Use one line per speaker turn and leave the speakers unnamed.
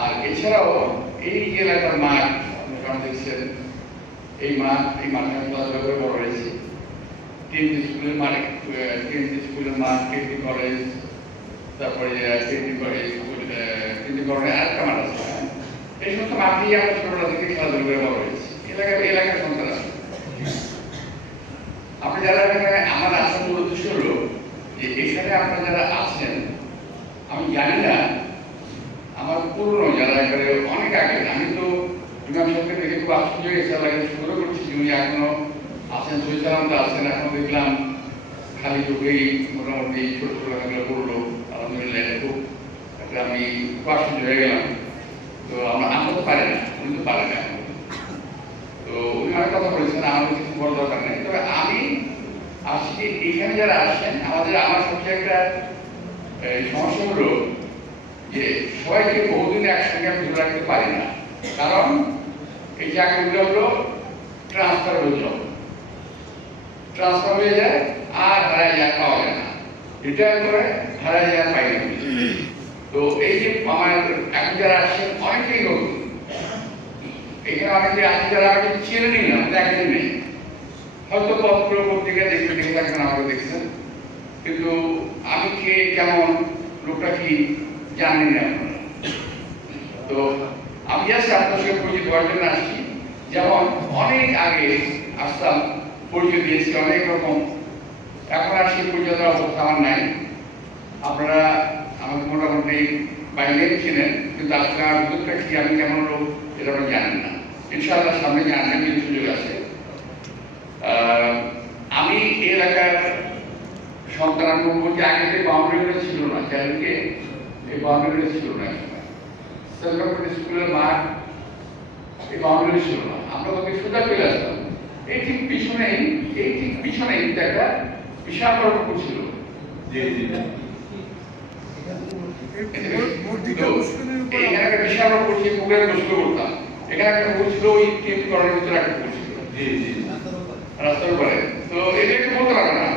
আর এছাড়াও এই এলাকার মাঠ দেখছেন, এই মাঠ, এই বড় কেন্দ্রীয় স্কুলের মাঠ কেন্দ্রীয় স্কুলের মাঠ কেন্দ্রীয় কলেজ, তারপরে কেন্দ্রীয় কলেজ কলেজে আরেকটা মাঠ আছে? এই সমস্ত আমরা ছোটবেলা থেকে খেলাধুলা করে বড় হয়েছি। এলাকার সন্তান আছে। আপনি যারা এখানে, আমার আসার উদ্দেশ্য হলো যে এখানে আপনারা যারা আছেন আমি জানি না। আমার পুরনো যারা এখানে অনেক আগে, আমি তো ইমাম সাহেবকে দেখে খুব আশ্চর্য হয়েছে লাগে শুরু করছি উনি এখনও আছেন সুইজারল্যান্ডে আছেন, এখন দেখলাম খালি চোখেই মোটামুটি ছোট ছোট খেলাগুলো করল আলহামদুলিল্লাহ খুব একটা আমি খুব আশ্চর্য হয়ে গেলাম। তো আমরা তো পারি না, উনি তো পারে না তো উনি অনেক কথা বলেছেন, আমার কিছু বড় দরকার নেই। তবে আমি আসছি, এখানে যারা আসছেন, আমাদের, আমার সবচেয়ে একটা এই, সমস্যা হলো যে সবাইকে বহুদিন একসঙ্গে আমি ধরে রাখতে পারি না। কারণ এই চাকরিগুলো হলো ট্রান্সফার জব ট্রান্সফার হয়ে যায় আর হারায় যায় পাওয়া যায় না। রিটায়ার করে হারায় যায় পাই না। তো এই যে আমার এখন যারা আসছেন অনেকেই নতুন এখানে অনেকে আছে যারা আমাকে চেনে নিন না দেখেন নেই। হয়তো পত্র পত্রিকা দেখে দেখে থাকবেন আমাকে দেখছেন কিন্তু আমি কে, কেমন, লোকটা কি, জানেন না। তো আমি জাস্ট আপনার সঙ্গে পরিচিত হওয়ার জন্য আসছি। যেমন অনেক আগে আসতাম পরিচয় দিয়েছি অনেক রকম। এখন আর সেই পরিচয় অবস্থা আমার নাই। আপনারা আমাকে মোটামুটি বাইরে ছিলেন কিন্তু আজকে আমার ভিতরটা কি, আমি কেমন লোক এটা আপনারা জানেন না। ইনশাআল্লাহ সামনে জানবেন সুযোগ আছে। আমি এই সন্তান আমি আগে যে বাউন্ডারিগুলো ছিল না চারিদিকে এই বাউন্ডারিগুলো ছিল না। সেন্ট্রাল স্কুলের মাঠ এই বাউন্ডারি ছিল না। আমরা তোকে সোজা চলে আসতাম। এই ঠিক পিছনেই এই ঠিক পিছনেই একটা বিশাল বড় পুকুর ছিল।
জি জি
তো একটা বিশাল বড় পুকুর ছিল পুকুরে গোসল করতাম এখানে একটা পুকুর ছিল ওই তিন করার ভিতরে একটা পুকুর ছিল।
জি জি।
রাস্তার উপরে। তো এদেরকে বলতে পারবে না।